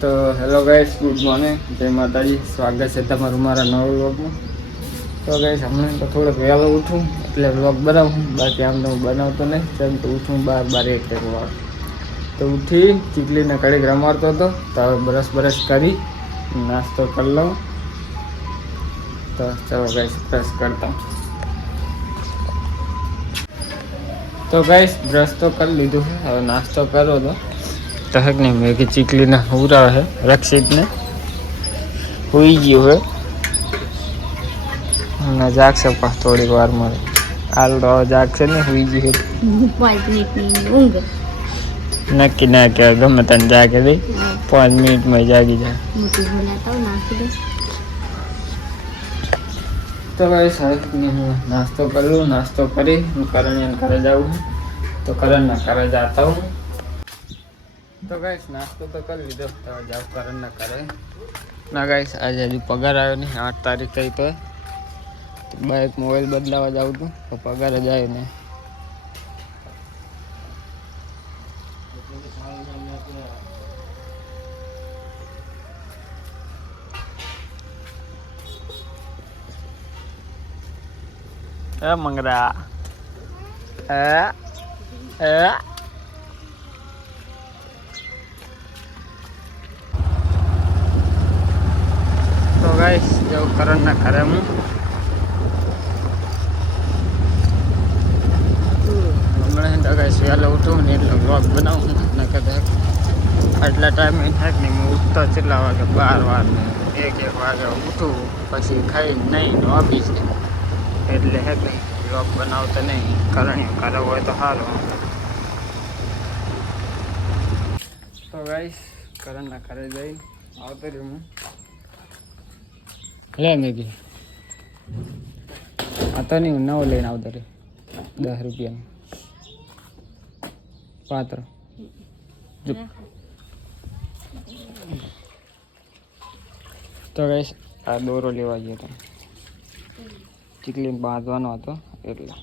તો hello guys, good morning, જય માતાજી. સ્વાગત છે તમારું મારા નવા વ્લોગમાં. તો ગાઈસ હમણાં તો થોડોક વહેલો ઉઠું એટલે વ્લોગ બનાવું, બાકી આમ તો હું બનાવતો નહીં. કેમ તો ઉઠું 12-1 વાર. તો ઉઠી ચીકલીને કડીક રમાડતો હતો. તો હવે બ્રશ કરી નાસ્તો કરી લઉં. તો ચલો ગાઈસ બ્રશ કરતા. તો ગાઈસ બ્રશ તો કરી લીધું છે, હવે નાસ્તો કરો તો હક નહીં. મેં કે ચીકલીને ઉરા હે, રક્ષિતને હોઈ ગયું હે ને જાગશે પણ થોડીક વાર મળે. હાલ તો જાગશે ને હોઈ ગયું 5 મિનિટની ઊંઘ નક્કી ના કહેવાય. ગમે તને જાગે દઈ 5 મિનિટમાં જાગી જાય. તો ગાઈસ હવે હું નાસ્તો કરી લઉં. નાસ્તો કરી હું કરણ્યાને ઘરે જાઉં, તો કરણના ઘરે જાતા હું. તો ગાઈસ નાસ્તો તો કરી લીધો, તો જાઉં કરણના ઘરે. ના ગાઈસ આજે હજુ પગાર આવ્યો નહીં. 8 તારીખ થઈ તો બાઇક મોબાઈલ બદલાવા જાઉં હતું, તો પગાર જ આવ્યો નહીં. મંગરા તો ગાઈસ જવું કરણના ઘરે હું. હમણાં તો ગાઈસ વહેલો ઉઠું ને એટલે વ્લોગ બનાવું ને કદાચ આટલા ટાઈમે થાય ને હું ઉઠતો કેટલા વાગે 12 વાગે 1 વાગે ઉઠું, પછી ખાઈ નહીં ઓફિસ એટલે હે કે વ્લોગ બનાવતા નહીં. કરણી ઘરે હોય તો સારું. તો ગાઈસ કરણના ઘરે જઈ આવતો રહ્યો હું. લે મેગી આ તો નહીં, નવો લઈને આવતો રહ્યો 10 રૂપિયાનું પાત્ર. તો ગાઈસ આ દોરો લેવા ગયો હતો, ચીકલીને બાંધવાનો હતો એટલે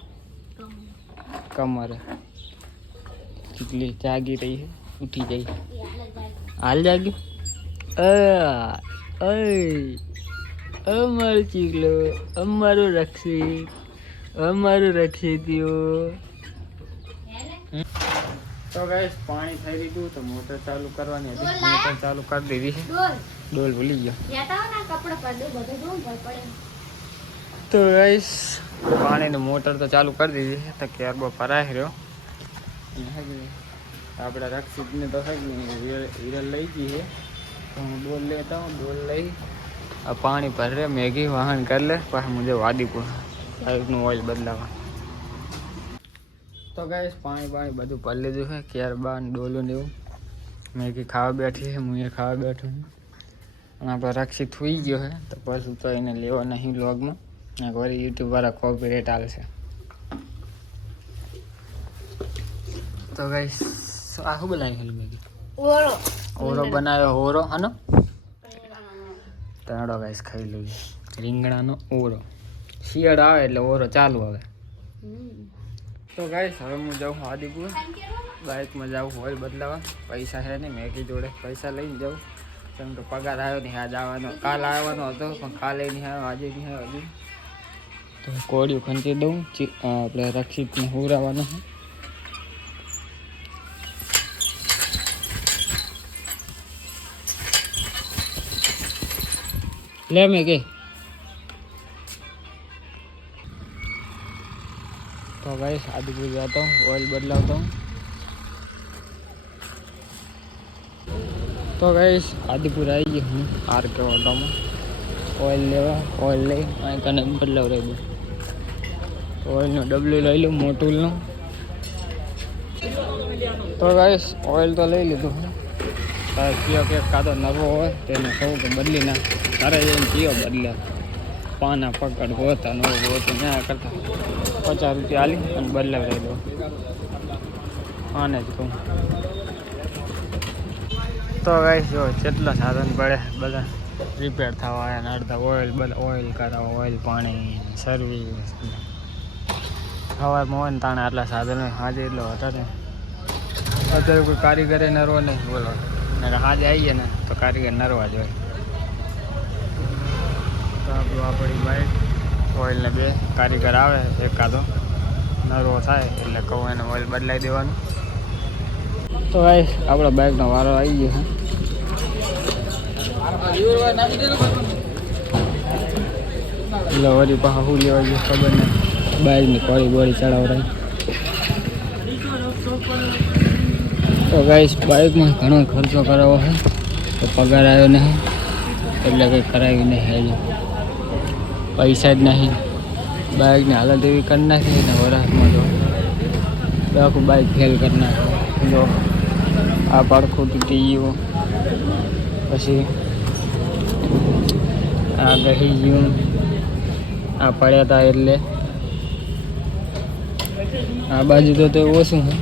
કમરે. ચીકલી જાગી રહી છે, ઉઠી જઈ. હાલ જાગ્યું અમારું ચીકલો, અમારું રક્ષિત, અમારું રક્ષિતિયો. તો ગાઈસ પાણી થઈ લીધું, તો મોટર ચાલુ કરવાની હતી. મોટર ચાલુ કરી દીધી છે. ડોલ ભૂલી ગયો. તો ગાઈસ પાણીની મોટર તો ચાલુ કરી દીધી છે. તો કેરબો ભરાઈ રહ્યો. આપણે રક્ષિતને તો હિરલ લઈ ગઈ છે, તો હું ડોલ લેતા હું. ડોલ લઈ આ પાણી ભરે મેગી વાહન કરી લે, પછી મુझे વાદીપુર બાઇકનું ઓઇલ બદલાવા. તો ગાઈસ પાણી બધું ભરી લીધું છે. કેરબા ને ડોલું ને એવું. મેગી ખાવા બેઠી છે, હું એ ખાવા બેઠું છું. અને આપણે રક્ષિત સુઈ ગયો છે, તો પછી તો એને લેવા નહીં વ્લોગમાં. વળી યુટ્યુબ વાળા કોપીરાઇટ આલશે. તો ગાઈસ આ શું બનાવ્યું મેગી? ઓરો બનાવ્યો. ઓરો હાનો તણડો ગાઈસ ખાઈ લઈએ. રીંગણાનો ઓરો. શિયાળ આવે એટલે ઓરો ચાલુ આવે. તો ગાઈસ હવે હું જાઉં આદિપુર, બાઇકમાં જાઉં ઓઇલ બદલાવા. પૈસા છે નહીં મેગી જોડે, પૈસા લઈને જાઉં. કેમ કે પગાર આવ્યો નહીં. આજ આવવાનો, કાલ આવવાનો હતો પણ કાલે નહીં આવ્યો, આજે નહીં આવ્યો હજુ. તો કોળિયું ખંચી દઉં. આપણે રક્ષિતને હુરાવાનો છે. લે મેં કે તો ગાઈસ આદિપુર જાता हूँ, ऑयल बदलाता हूँ. तो गाइस आदिपुर आई गई हूँ आर के ऑटो में ऑयल लेवा. ऑयल लई અહીં કને બદલાવ રહી ગયું. ઓઇલનો ડબલું લઈ લઉં મોટુંનું. તો ગાઈસ ઓઇલ તો લઈ લીધું. તારે કયો કે કાદો નવો હોય તેને કહું કે બદલી નાખ. ઘરે જઈને કયો બદલ્યા પાના પકડ હોતા નવો હોતું ના કરતા 50 રૂપિયા આલી અને બદલાવ રહી દો. આને જ કહું. તો ગાઈસ જો કેટલા સાધન પડે બધા રિપેર થવા આવ્યા. અડધા ઓઇલ કરાવો, ઓઇલ પાણી સર્વિસ. સવારમાં હોય ને તાણે આટલા સાધનો આજે એટલો હતા ને. અત્યારે કોઈ કારીગરે નરવો નહીં બોલો. અને હાજે આવીએ ને તો કારીગર નરવા જ હોય. તો આપણું આપણી બાઇક ઓઇલને 2 કારીગર આવે, એકાદો નરવો થાય એટલે કહું એને ઓઇલ બદલાવી દેવાનું. તો ભાઈ આપણા બાઇકનો વારો આવી ગયો છે. એટલે વળી પાછા શું લેવા ગયો ખબર નહીં, બાઇકની કોળી બોળી ચડાવડાવી. તો ગાઈસ બાઇકમાં ઘણો ખર્ચો કરાવો છે તો પગાર આવ્યો નહીં એટલે કંઈ કરાવી નહીં. હજી પૈસા જ નહીં. બાઇકની હાલત એવી કરી નાખી ને વરસમાં તો આખું બાઇક ફેલ કરી નાખે. જો આ પડખું તૂટી ગયું, પછી આ ગહી ગયું, આ પડ્યા હતા એટલે આ બાજુ તો ઓછું છે.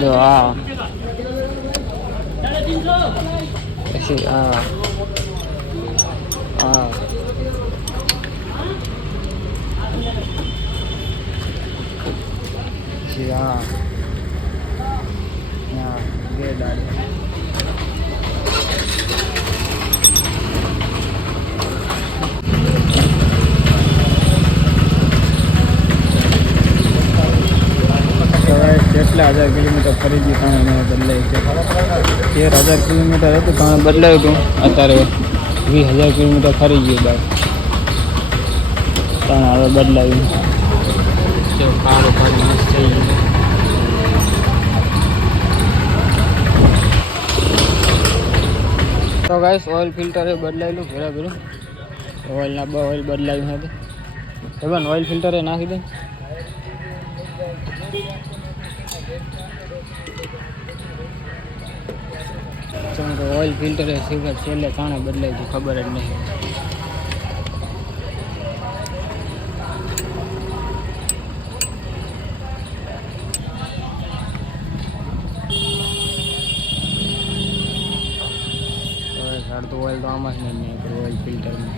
જો આ પછી આ પછી આ 2 દાડી. કેટલા 1000 કિલોમીટર ફરી ગયું કારણે મેં બદલાયું છે. 13,000 કિલોમીટર હતું કારણે બદલાયું હતું. અત્યારે 20,000 કિલોમીટર ફરી ગયું બાઇક પણ હવે બદલાયું. કાળું ફરી મસ્ત થઈ ગયું. તો ગાઈસ ઓઇલ ફિલ્ટર એ બદલાયેલું ભેરા ઓઇલના ઓઇલ બદલાયું હતું. એમાં ઓઇલ ફિલ્ટર એ નાખી દે. ઓઇલ ફિલ્ટર એ સિગરેટ છેલ્લે કાણે બદલાય તો ખબર જ નહીં. તો ઓઇલ તો આમાં જ નહીં ઓઇલ ફિલ્ટરમાં.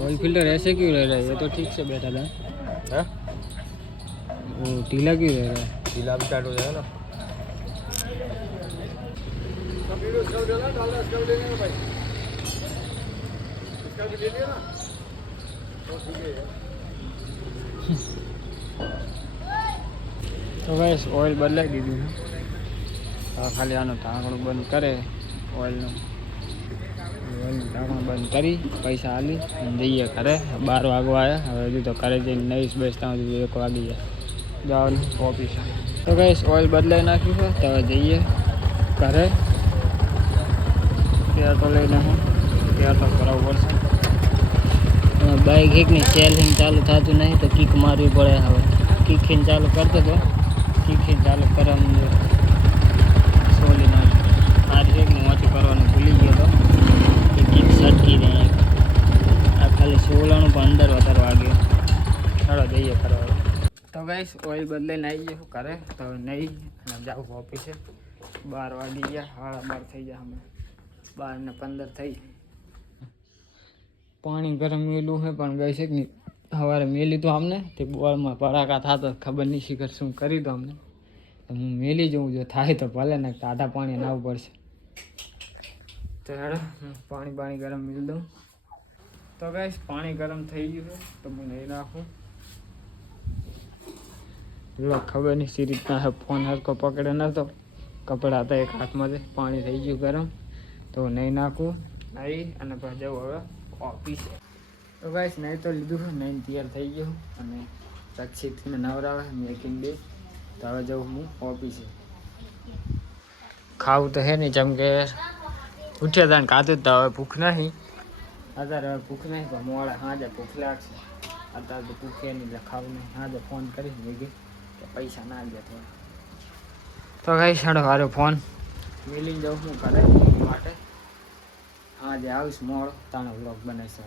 ऑयल फिल्टर ऐसे क्यों रह रहा है? ये तो ठीक से बैठा था. है वो ढीला क्यों रह रहा है? ढीला भी स्टार्ट हो जाएगा ना. तो गाइस ऑयल बदलाई दीधुं है. खाली आनो ढांकणुं बंद करे ऑइलनुं. ढांकणुं बंद करी पैसा आली जइए घरे. 12 वागवा आया. हवे हजू तो घरे जईने नईस बेसता 1 वागी जाए. जवानुं ऑफिस. तो गाइस ऑइल बदलाई नाख्युं छे तो हवे जइए घरे. त्यार तो लईने हूँ त्यार तो करावવું પડશે. बाइक एकनी सेलिंग चालू थતું नहीं तो किक मारवी पड़े. हवे किक चालू करतो तो किक चालू करवानुं सोली नाख. आज एकनी ओछी करवानुं भूली गयो तो किक सटकी रही. आ खाली 16 पण अंदर वधारे वाग्यो. चलो जइए करवा. तो गाइस ऑइल बदलाईने आई गयो घरे. तो नहीं जाऊँ ऑफिसे. 12 वागी गया. 12:30 થઈ ગયા. हमें 12:15 થઈ. पानी गरम मेलू है पण गई से नहीं हवारे मेली तो हमने ते बोल में पड़ाका था तो खबर नहीं सी कर शू करी तो हमने तो हूँ मेली जाऊँ जो थाय तो भले ने टाटा पानी नाव पड़े. तो हेड़ो पानी पानी गरम मिल दूँ. तो गाइस पानी गरम थी गयु है तो मैं नहीं नाखूँ. लो खबर नहीं सी रीतना है. फोन हर को पकड़े न तो कपड़ा था एक हाथ में पानी थी गयु गरम तो नहीं नाखूँ. आई अने पाछ जाऊँ हवे ऑफिस. तो गाइस नहीं तो लीधु नहीं तैयार थी गयो अने रक्षित ने नवरावे मेकिंग दे तो हवे जाऊँ हूँ ऑफिस. खाव तो है नहीं जम के उठ्या था खाधु तो हवे भूख नहीं. अत्यारे हवे भूख नहीं पण मोड़ा हाजे भूख लागशे. अत्यारे तो भूखे नहीं એટલે ખાવ नहीं. हाजे फोन करी देगे तो पैसा ना दे. तो गाइस हाडो हारो फोन मिली जाऊँ हूँ घरे. માટે હા જે આવીશ મોડ તાણે વ્લોગ બને છે